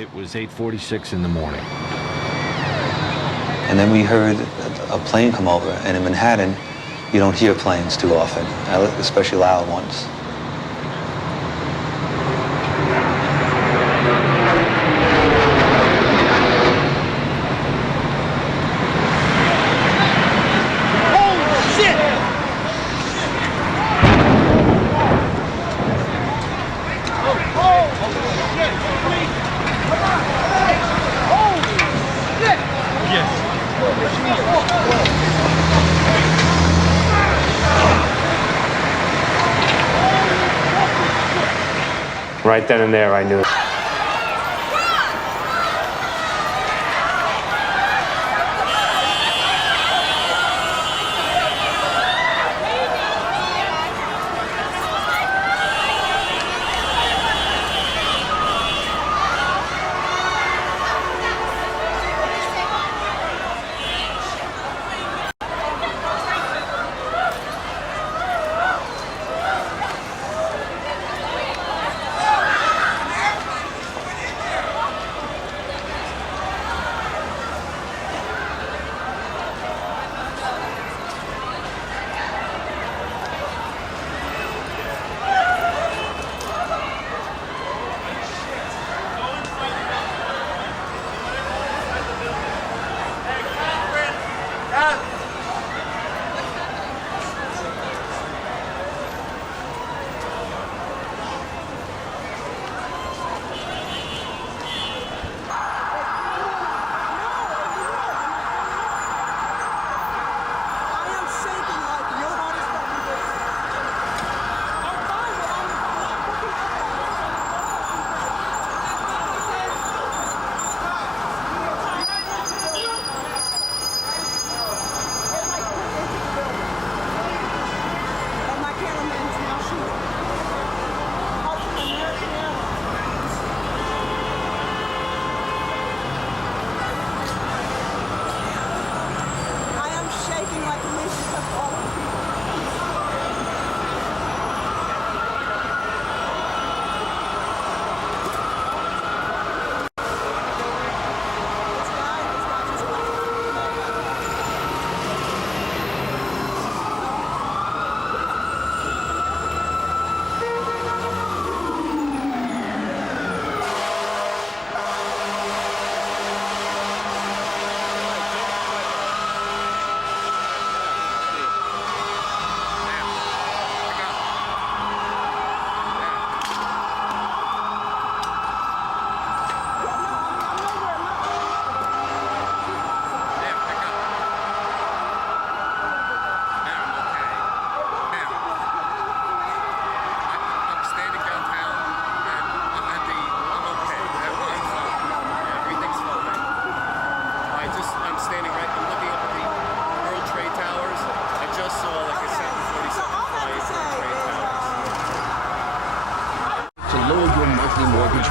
It was 8:46 in the morning. And then we heard a plane come over, and in Manhattan, you don't hear planes too often, especially loud ones. Right then and there, I knew it.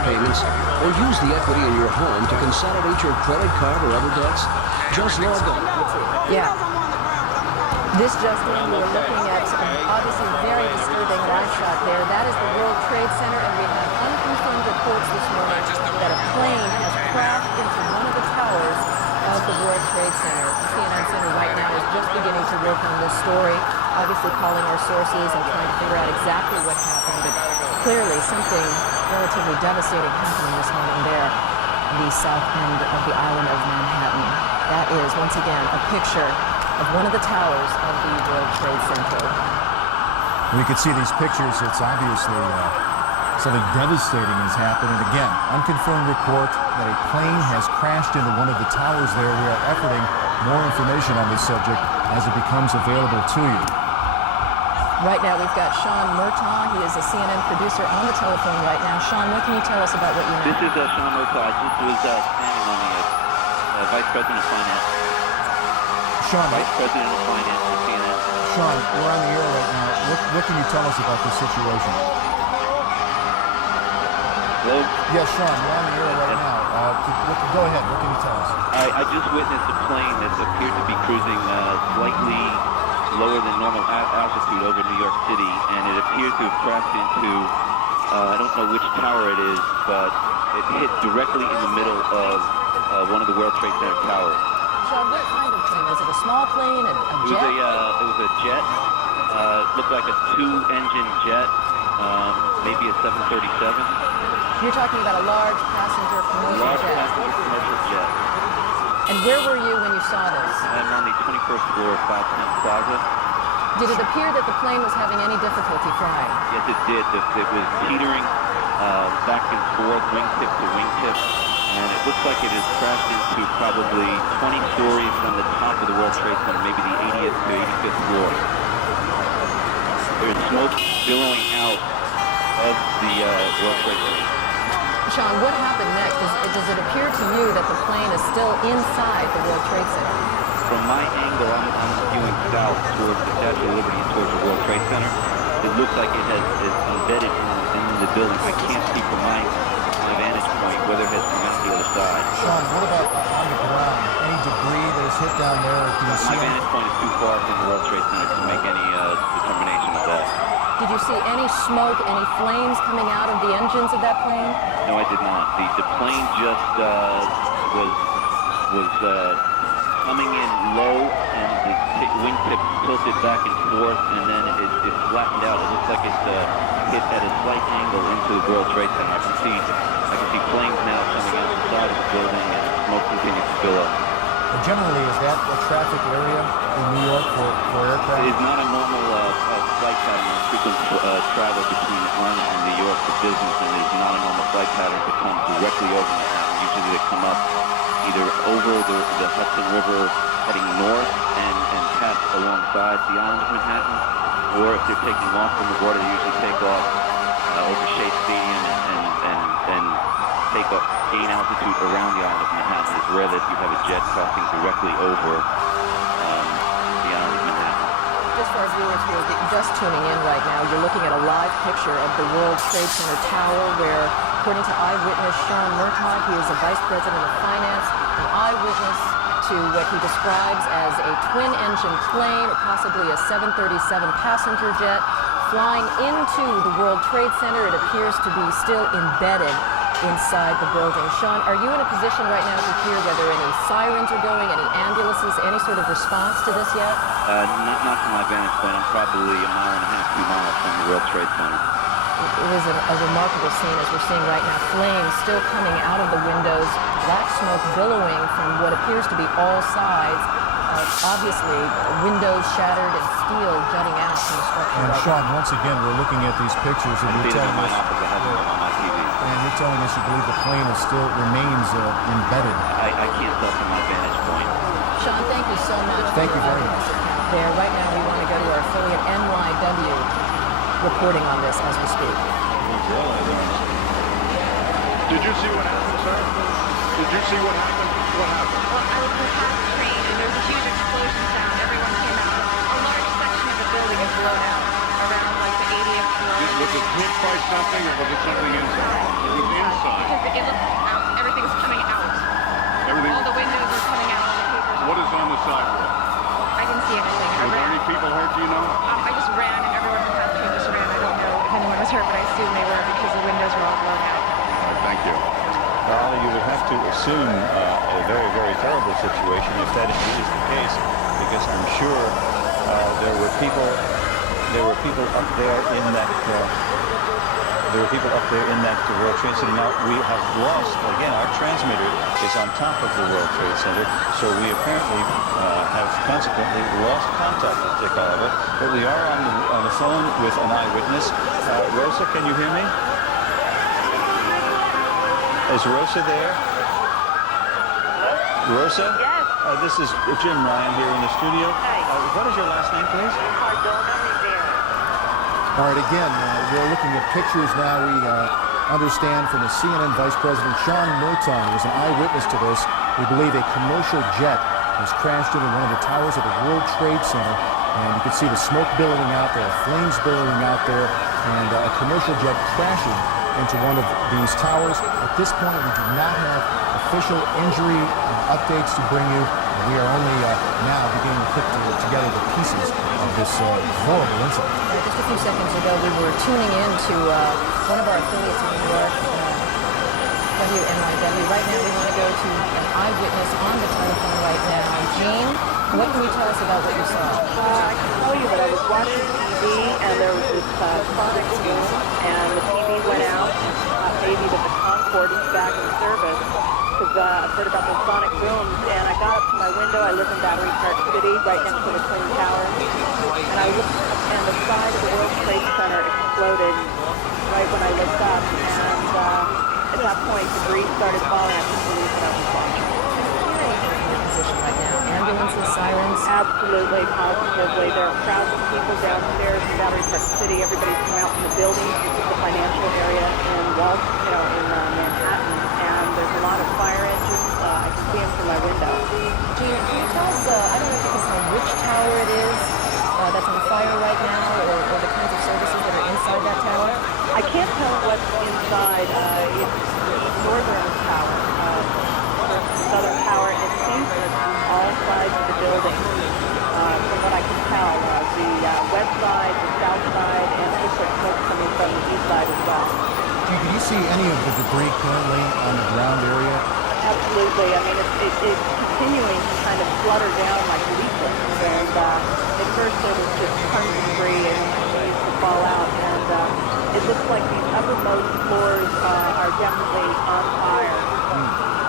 Payments, or use the equity in your home to consolidate your credit card or other debts? Just log on. Yeah. This just in, we were looking at obviously very disturbing live shot there. That is the World Trade Center, and we have unconfirmed reports this morning that a plane has crashed into one of the towers of the World Trade Center. The CNN Center right now is just beginning to work on this story, obviously calling our sources and trying to figure out exactly what happened, but clearly something relatively devastating happening this morning there, the south end of the island of Manhattan. That is, once again, a picture of one of the towers of the World Trade Center. We could see these pictures. It's obviously something devastating has happened. And again, unconfirmed report that a plane has crashed into one of the towers there. We are efforting more information on this subject as it becomes available to you. Right now, we've got Sean Murtaugh. He is a CNN producer on the telephone right now. Sean, what can you tell us about what you know? This is Sean Murtaugh. I just was standing on the Vice President of Finance. Sean, Vice President of Finance for CNN. Sean, we're on the air right now. What can you tell us about this situation? Hello? Yes, Sean, we're on the air right now. Go ahead. What can you tell us? I just witnessed a plane that appeared to be cruising slightly lower than normal altitude over New York City, and it appears to have crashed into, I don't know which tower it is, but It hit directly in the middle of one of the World Trade Center towers. Sean, what kind of plane? Was it a small plane, a jet? It was a jet. Looked like a two-engine jet, maybe a 737. You're talking about a large passenger commercial jet. Passenger commercial jet. And where were you when you saw this? I'm on the 21st floor of 510 Plaza. Did it appear that the plane was having any difficulty flying? Yes, it did. It was teetering back and forth, wingtip to wingtip, and it looks like it has crashed into probably 20 stories from the top of the World Trade Center, maybe the 80th to 85th floor. There's smoke billowing out of the World Trade Center. Sean, what happened next? Does it appear to you that the plane is still inside the World Trade Center? From my angle, I'm viewing south towards the Statue of Liberty, towards the World Trade Center. It looks like it is embedded in the building. I can't see from my vantage point whether it has come out the other side. Sean, what about on the ground? Any debris that has hit down there? Can you see my vantage point is too far from the World Trade Center to make any determination of that. Did you see any smoke, any flames coming out of the engines of that plane? No, I did not. The plane just was coming in low, and the wingtip tilted back and forth, and then it flattened out. It looks like it hit at a slight angle into the World Trade Center. I can see flames now coming out the side of the building, and smoke continues to fill up. And generally, is that a traffic area in New York for aircraft? It is not a normal flight pattern. Frequent travel between London and New York for business, and it is not a normal flight pattern to come directly over Manhattan. Usually they come up either over the Hudson River heading north and pass alongside the island of Manhattan, or if they're taking off from the border, they usually take off over Shea Stadium and take up gain altitude around the island of Manhattan. It's rare that you have a jet crossing directly over the island of Manhattan. Just for our viewers who are just tuning in right now, you're looking at a live picture of the World Trade Center Tower where, according to eyewitness Sean Murtaugh, he is a vice president of finance, an eyewitness to what he describes as a twin-engine plane or possibly a 737 passenger jet flying into the World Trade Center. It appears to be still embedded inside the building. Sean, are you in a position right now to hear whether any sirens are going, any ambulances, any sort of response to this yet? Not from my vantage point. I'm probably a mile and a half, 2 miles from the World Trade Center. It was a remarkable scene, as we're seeing right now. Flames still coming out of the windows, black smoke billowing from what appears to be all sides. Obviously, windows shattered and steel jutting out from the structure. And Sean, once again, we're looking at these pictures, and you're telling us, you believe the plane still remains embedded. I can't tell from my vantage point. Sean, thank you so much. Thank you very much. There, right now, we want to go to our affiliate NYW, reporting on this as we speak. Did you see what happened, sir? Did you see what happened? What happened? Well, I was behind the train, and there was a huge explosion sound. Everyone came out. A large section of the building is blown out, around like the 80th floor. Was it hit by something, or was it something inside? It was inside. Because it looked out. Everything was coming out. Everything. All the windows were coming out. All the papers. What is on the sidewalk? I didn't see anything. Were there any people hurt? Do you know? I just ran, and everyone behind the train just ran. I don't know if anyone was hurt, but I assume they were because the windows were all blown out. All right, thank you. Well, you would have to assume a very, very terrible situation if that indeed is the case, because I'm sure there were people up there in that World Trade Center. Now we have lost again. Our transmitter is on top of the World Trade Center, so we apparently have consequently lost contact with Dick Oliver. But we are on the phone with an eyewitness. Rosa, can you hear me? Is Rosa there? Rosa? Yes. This is Jim Ryan here in the studio. Hi. What is your last name, please? Cardona Rivera. All right, again, we're looking at pictures now. We understand from the CNN Vice President Sean Murtaugh, who was an eyewitness to this. We believe a commercial jet has crashed into one of the towers of the World Trade Center, and you can see the smoke billowing out there, flames billowing out there, and a commercial jet crashing into one of these towers. At this point, we do not have official injury updates to bring you. We are only now beginning to put together the pieces of this horrible incident. Just a few seconds ago, we were tuning in to one of our affiliates in New York, WNYW. Right now, we want to go to an eyewitness on the telephone right now. Jean, what can you tell us about what you saw? I can tell you that I was watching TV, and there was this sonic boom, and the TV went out. Maybe that the Concorde is back in service, because I've heard about those sonic booms, and I got up to my window. I live in Battery Park City, right next to the Twin Towers, and I looked up, and the side of the World Trade Center exploded right when I looked up, and at that point, debris started falling. I couldn't believe what I was watching. Right now, ambulances, sirens. Absolutely, positively. There are crowds of people downstairs in Battery Park City. Everybody's come out from the buildings. This is the financial area in Manhattan, and there's a lot of fire engines. I can see them from my window. Gina, can you tell us, I don't know if you can tell which tower it is that's on fire right now, or the kinds of services that are inside that tower? I can't tell what's inside. It's the northern tower, southern tower, and it seems to be all sides of the building. From what I can tell, the west side, the south side, and it looks like smoke coming from the east side as well. Can you see any of the debris currently on the ground area? Absolutely. I mean, it's continuing to kind of flutter down like leaflets. And at first there was just tons of debris and continues to fall out. And it looks like these uppermost floors are definitely on fire.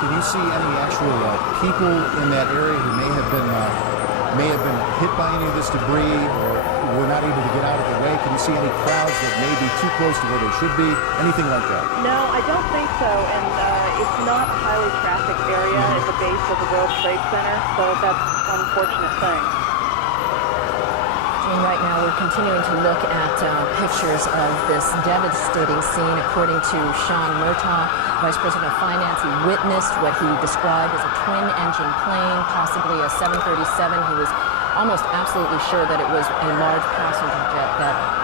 Can you see any actual people in that area who may have been hit by any of this debris, or were not able to get out of the way? Can you see any crowds that may be too close to where they should be? Anything like that? No, I don't think so. And it's not a highly trafficked area at the base of the World Trade Center, so that's one fortunate thing. Jean, right now we're continuing to look at pictures of this devastating scene. According to Sean Murtaugh, Vice President of Finance, he witnessed what he described as a twin-engine plane, possibly a 737. He was almost absolutely sure that it was a large passenger jet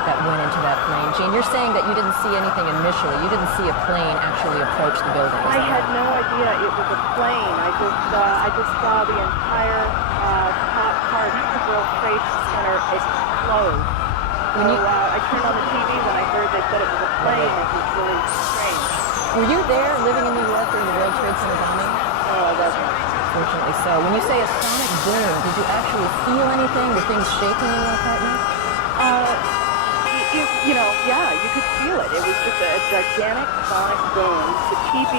that went into that plane. Jean, you're saying that you didn't see anything initially. You didn't see a plane actually approach the building. I had no idea it was a plane. I just saw the entire top part of the World Trade Center explode. I turned on the TV when I heard they said it was a plane. It was really strange. Were you there living in New York during the World Trade Center bombing? No, I wasn't. Fortunately so. When you say a sonic boom, did you actually feel anything? Were things shaking in your apartment? Yeah, you could feel it. It was just a gigantic sonic boom. The TV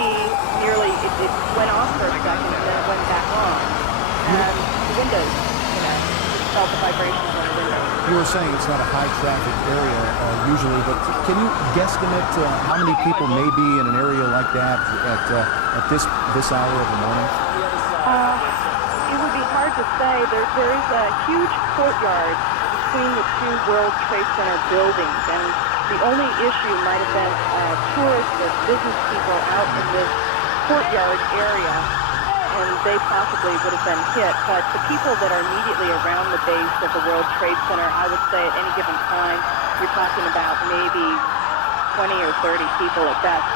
nearly, it went off for a second and then it went back on. And the windows, just felt the vibrations on the windows. You were saying it's not a high traffic area usually, but can you guesstimate how many people may be in an area like that at this hour of the morning? It would be hard to say. There is a huge courtyard between the two World Trade Center buildings, and the only issue might have been tourists or business people out in this courtyard area, and they possibly would have been hit. But the people that are immediately around the base of the World Trade Center, I would say at any given time, you're talking about maybe 20 or 30 people at best.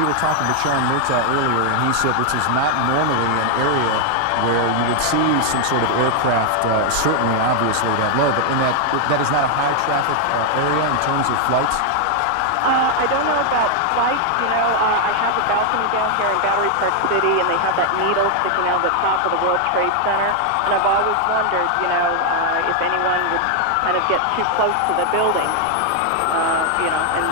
We were talking to Sean Murtaugh earlier, and he said this is not normally an area where you would see some sort of aircraft, certainly, obviously, that low, but in that is not a high traffic area in terms of flights? I don't know about flights. I have a balcony down here in Battery Park City, and they have that needle sticking out of the top of the World Trade Center, and I've always wondered, if anyone would kind of get too close to the building, and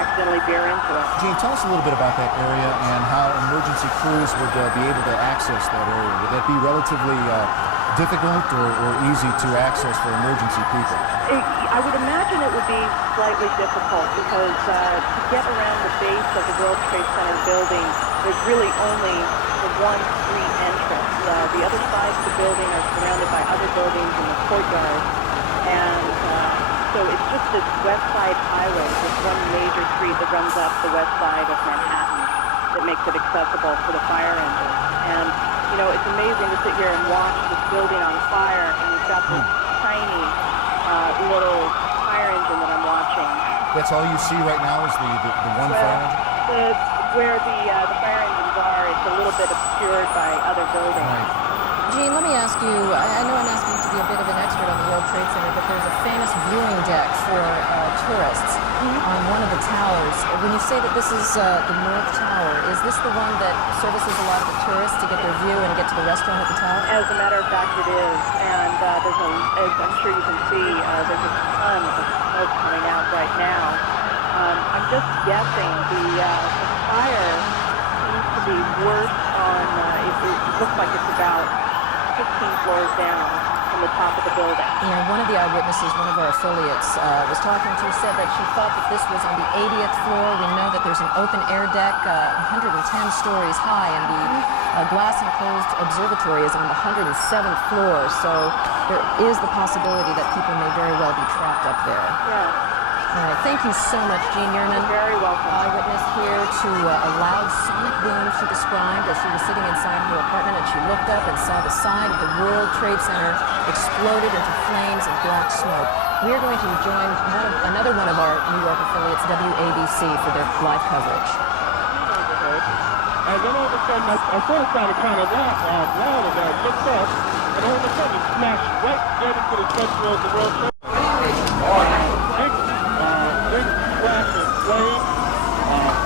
accidentally veer into it. Jean, tell us a little bit about that area and how emergency crews would be able to access that area. Would that be relatively difficult or easy to access for emergency people? I would imagine it would be slightly difficult because to get around the base of the World Trade Center building, there's really only the one street entrance. The other sides of the building are surrounded by other buildings in the courtyard, and so it's just this west side highway, this one major street that runs up the west side of Manhattan that makes it accessible for the fire engine. And, it's amazing to sit here and watch this building on fire, and you've got this tiny little fire engine that I'm watching. That's all you see right now is the one fire engine? Where the fire engines are, it's a little bit obscured by other buildings. Right. Gene, let me ask you, I know I'm asking you to be a bit of an expert on the World Trade Center, but there's a famous viewing deck for tourists on one of the towers. When you say that this is the North Tower, is this the one that services a lot of the tourists to get their view and get to the restaurant at the tower? As a matter of fact, it is. And as I'm sure you can see, there's a ton of smoke coming out right now. I'm just guessing the fire seems to be worse on, it looks like it's about 15 floors down from the top of the building. Yeah, one of the eyewitnesses, one of our affiliates, was talking to, said that she thought that this was on the 80th floor. We know that there's an open air deck, 110 stories high, and the glass enclosed observatory is on the 107th floor. So there is the possibility that people may very well be trapped up there. Yeah. All right, thank you so much, Jean Yerman. You're very welcome. Eyewitness here to a loud sonic boom she described as she was sitting inside her apartment, and she looked up and saw the side of the World Trade Center exploded into flames and black smoke. We are going to join another one of our New York affiliates, WABC, for their live coverage. And then all of a sudden, I thought it sounded kind of loud, and I looked up, and all of a sudden it smashed right dead into the center of the World Trade Center. Big flash of flame,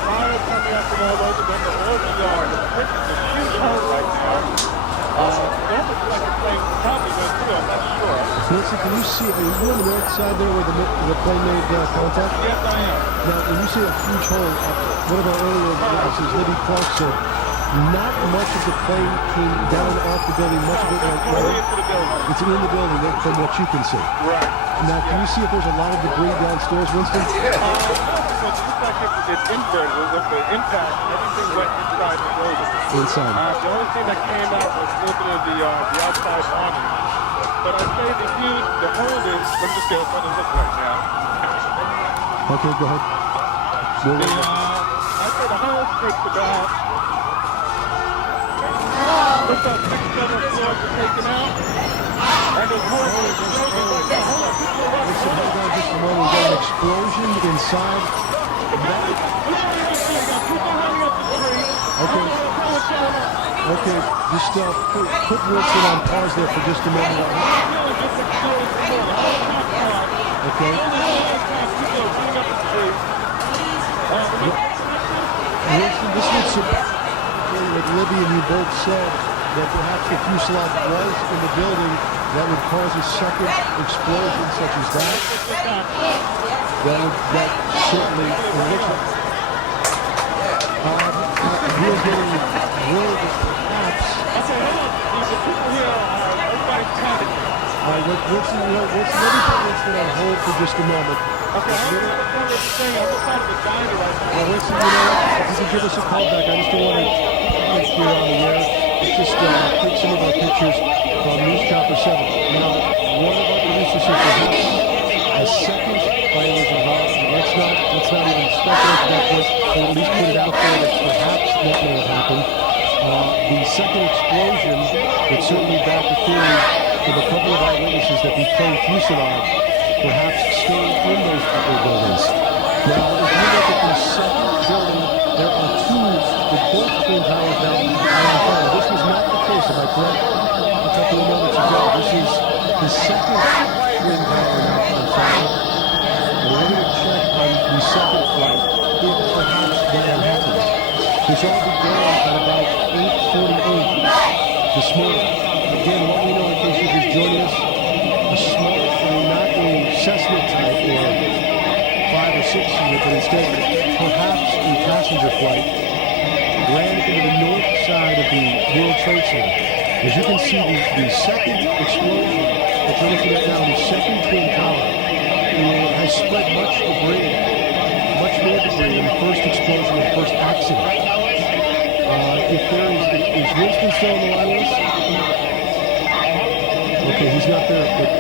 fire coming up from all over. Then the switch is a huge hole right now. That looks like a plane probably went through, I'm not sure. Listen, can you see, are you on the north side there where the plane made contact? Yes, I am. Now, when you see a huge hole, one of our earlier witnesses, Libby Clark, said not much of the plane came down off the building, much of it went right into the building. It's in the building from what you can see. Right. Now, can you see if there's a lot of debris downstairs, Winston? No, because it looks like it inverted with the impact. Everything went inside the building. Inside. The only thing that came out was a little bit of the outside awning. But I say the hole is, let me just get what it looks like now. Okay, go ahead. I say the hole takes about, looks like 6-7 floors are taken out. And the hole is exploding like that. Hold on just a moment. We got an explosion inside. Okay, just put Wilson on pause there for just a moment. Okay. Wilson, this would support what Libby and you both said, that perhaps the fuselage was in the building that would cause a second explosion such as that. That certainly looks like. We're getting word that perhaps. Okay, hold on. The people here everybody's counting. All right, Wilson, let me put Winston on hold for just a moment. Okay, I don't understand what you're saying. I'm outside of the diner right now. Well, Winston, you know what? If you can give us a call back, I just don't want to get here on the air. Let's just take some of our pictures from News Chopper 7. Now, one of our producers said perhaps a second fire was involved. Let's not even speculate at that point, but at least put it out there that perhaps that may have happened. The second explosion would certainly back the theory of a couple of eyewitnesses that the plane fuselage perhaps stayed in those couple of buildings. Now, if you look at the second building, there are two with both twin towers down on fire. This was not the case, am I correct? A couple of moments ago. This is the second twin tower now on fire. And we're going to check on the second flight if perhaps that had happened. This all began at about 8:48 this morning. Again, what we know in case you're just joining us, a small, not a Cessna type or 5 or 6 unit, but instead perhaps a passenger flight ran into the north side of the World Trade Center. As you can see, the second explosion that you're looking at now, the second twin tower, has spread much debris, much more debris than the first explosion and first accident. If there is Winston still on the line with us? Okay, he's not there, but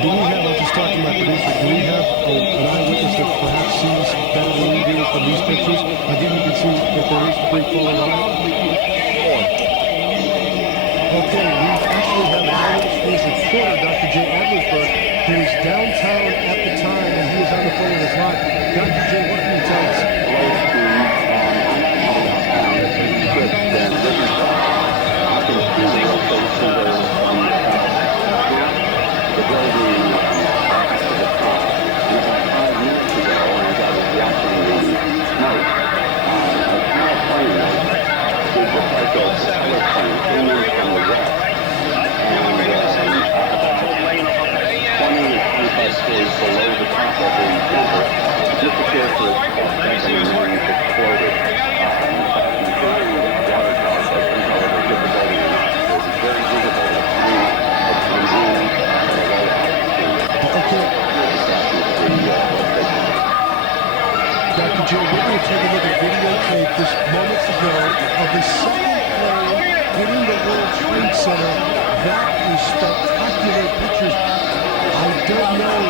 do we have, I'm just talking to my producer, do we have an eyewitness that perhaps sees better than we do from these pictures? Again, you can see that there is debris falling on it. Okay, we actually have an eyewitness reporter, Dr. Jay Adlersberg, who was downtown at the time, and he is on the phone with us live. Dr. Jay, what can you tell us? I'm actually downtown. I can see sorcerer's back on the marine exploded. Water tower, so difficulty or not. So it was very visible that three balloons Okay. Dr. Joe, we're going to take a look at videotape just moments ago of the second plane hitting the World Trade Center. That is spectacular pictures. I don't know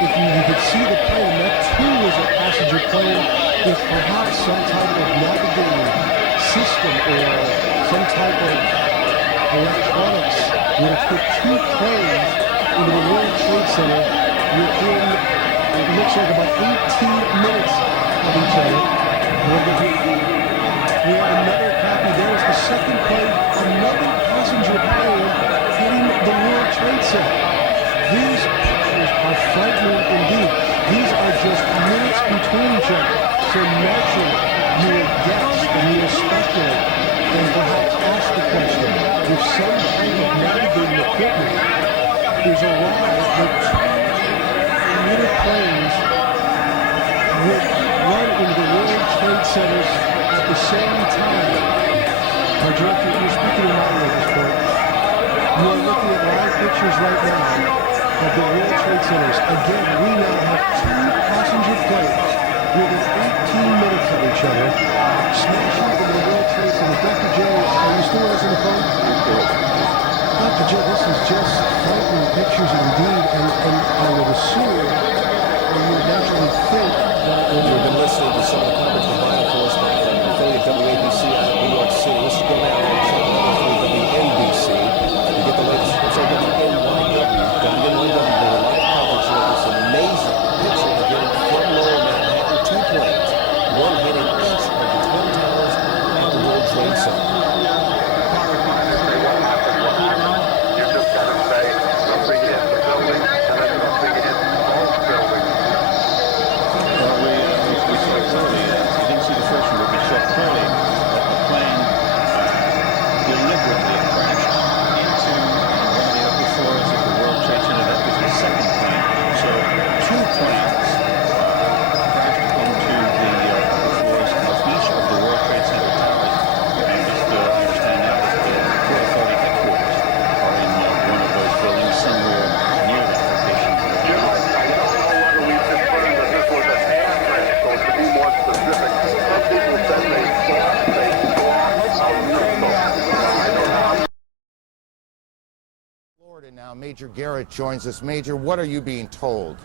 if you could see the plane. That too was a passenger plane. If perhaps some type of navigating system or some type of electronics would have put two planes into the World Trade Center within, it looks like about 18 minutes of each other. We have another copy. There's the second plane, another passenger plane hitting the World Trade Center. These pictures are frightening indeed. These are just minutes between each other. So naturally, you will guess and you will speculate and perhaps ask the question, if some kind of navigating equipment is arrived that two little planes would run into the World Trade Centers at the same time. Our director, you're speaking in my way at this point. You are looking at live pictures right now of the World Trade Centers. Again, we now have two passenger planes within 18 minutes of each other, smashing into the World Trade Center. Dr. Joe, are you still with us on the phone? Dr. Joe, this is just frightening pictures indeed, and I would assume, or you would naturally think that when We've been listening to some of the coverage from Bio correspondent from affiliate WABC out of New York City. This is going out on channel WNBC. You get the latest, WNYW, live coverage of this amazing picture we're getting from Lower Manhattan, two planes, one hitting each of the Twin Towers at the World Trade Center. Clearly that the plane deliberately crashed into one of the upper floors of the World Trade Center. That was the second plane. So two planes crashed into the upper floors of each of the World Trade Center towers. And just understand now that the Port Authority headquarters are in one of those buildings somewhere near that location. Jim, I don't know whether we confirmed that this was a hand crash, so to be more specific, some people said they Florida now, Major Garrett joins us. Major, what are you being told?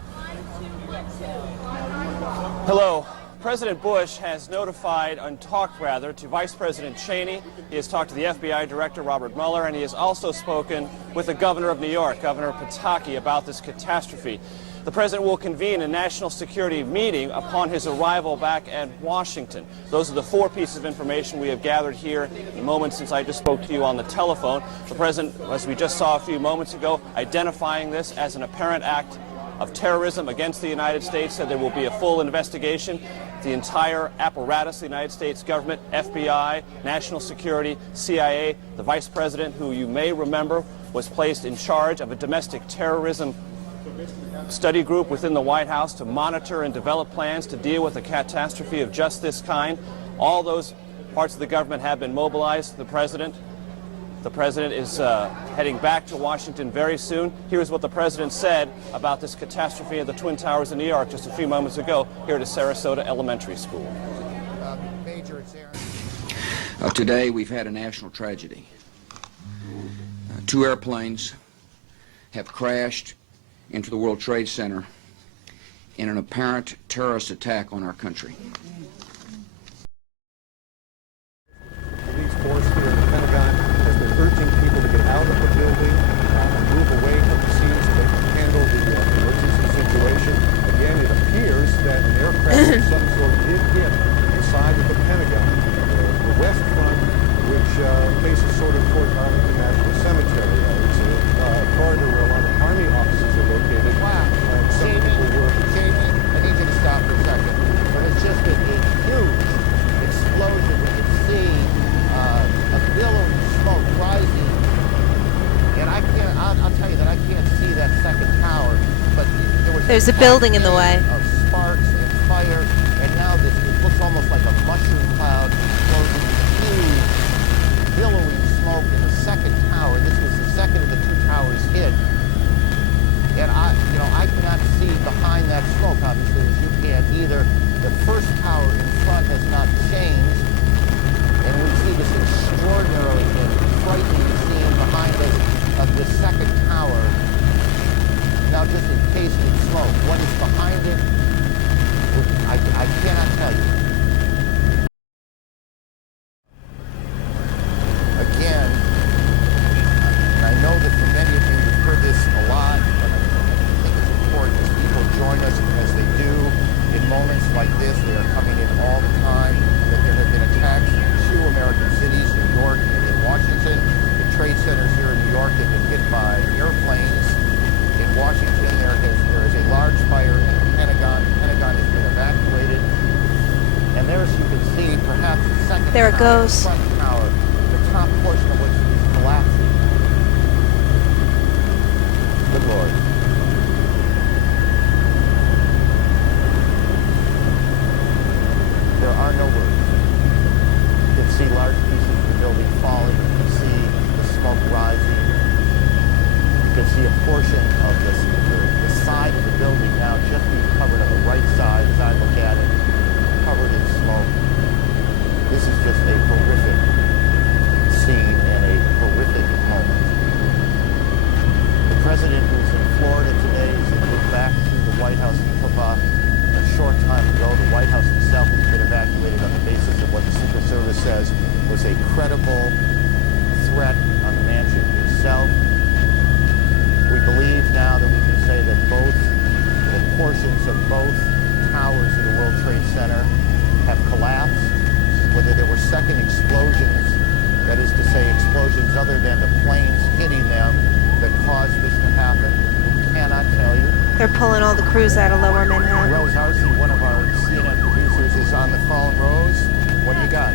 Hello. President Bush has notified, and talked rather, to Vice President Cheney. He has talked to the FBI Director, Robert Mueller, and he has also spoken with the Governor of New York, Governor Pataki, about this catastrophe. The President will convene a national security meeting upon his arrival back at Washington. Those are the four pieces of information we have gathered here in the moment since I just spoke to you on the telephone. The President, as we just saw a few moments ago, identifying this as an apparent act of terrorism against the United States, said there will be a full investigation. The entire apparatus of the United States government, FBI, national security, CIA, the Vice President, who you may remember was placed in charge of a domestic terrorism study group within the White House to monitor and develop plans to deal with a catastrophe of just this kind. All those parts of the government have been mobilized. The President is heading back to Washington very soon. Here's what the President said about this catastrophe at the Twin Towers in New York just a few moments ago here at Sarasota Elementary School. Major, it's Aaron. Today we've had a national tragedy. Two airplanes have crashed into the World Trade Center in an apparent terrorist attack on our country. Police force here in the Pentagon has been urging people to get out of the building and move away from the scene so they can handle the emergency situation. Again, it appears that an aircraft of some sort did hit the side of the Pentagon, the west front, which faces sort of toward Arlington National Cemetery. It's a corridor where a lot of Army offices are located. Wow. Jamie, I need you to stop for a second. But it's just a huge explosion. We can see a billow of smoke rising. And I'll tell you that I can't see that second tower, but there was There's a building in the way. Of sparks and fire There it goes. Front tower, the top portion of which is collapsing. Good Lord. There are no words. You can see large pieces of the building falling. You can see the smoke rising. You can see a portion of the side of the building now just being covered on the right side as I look at it, covered in smoke. This is just a horrific scene and a horrific moment. The president, who's in Florida today, is moved back to the White House. He took off a short time ago. The White House itself has been evacuated on the basis of what the Secret Service says was a credible threat on the mansion itself. We believe now that we can say that the portions of both towers of the World Trade Center have collapsed. Whether there were second explosions, that is to say explosions other than the planes hitting them that caused this to happen, we cannot tell you. They're pulling all the crews out of Lower Manhattan. Rose Arce, one of our CNN producers, is on the phone. Rose, what do you got?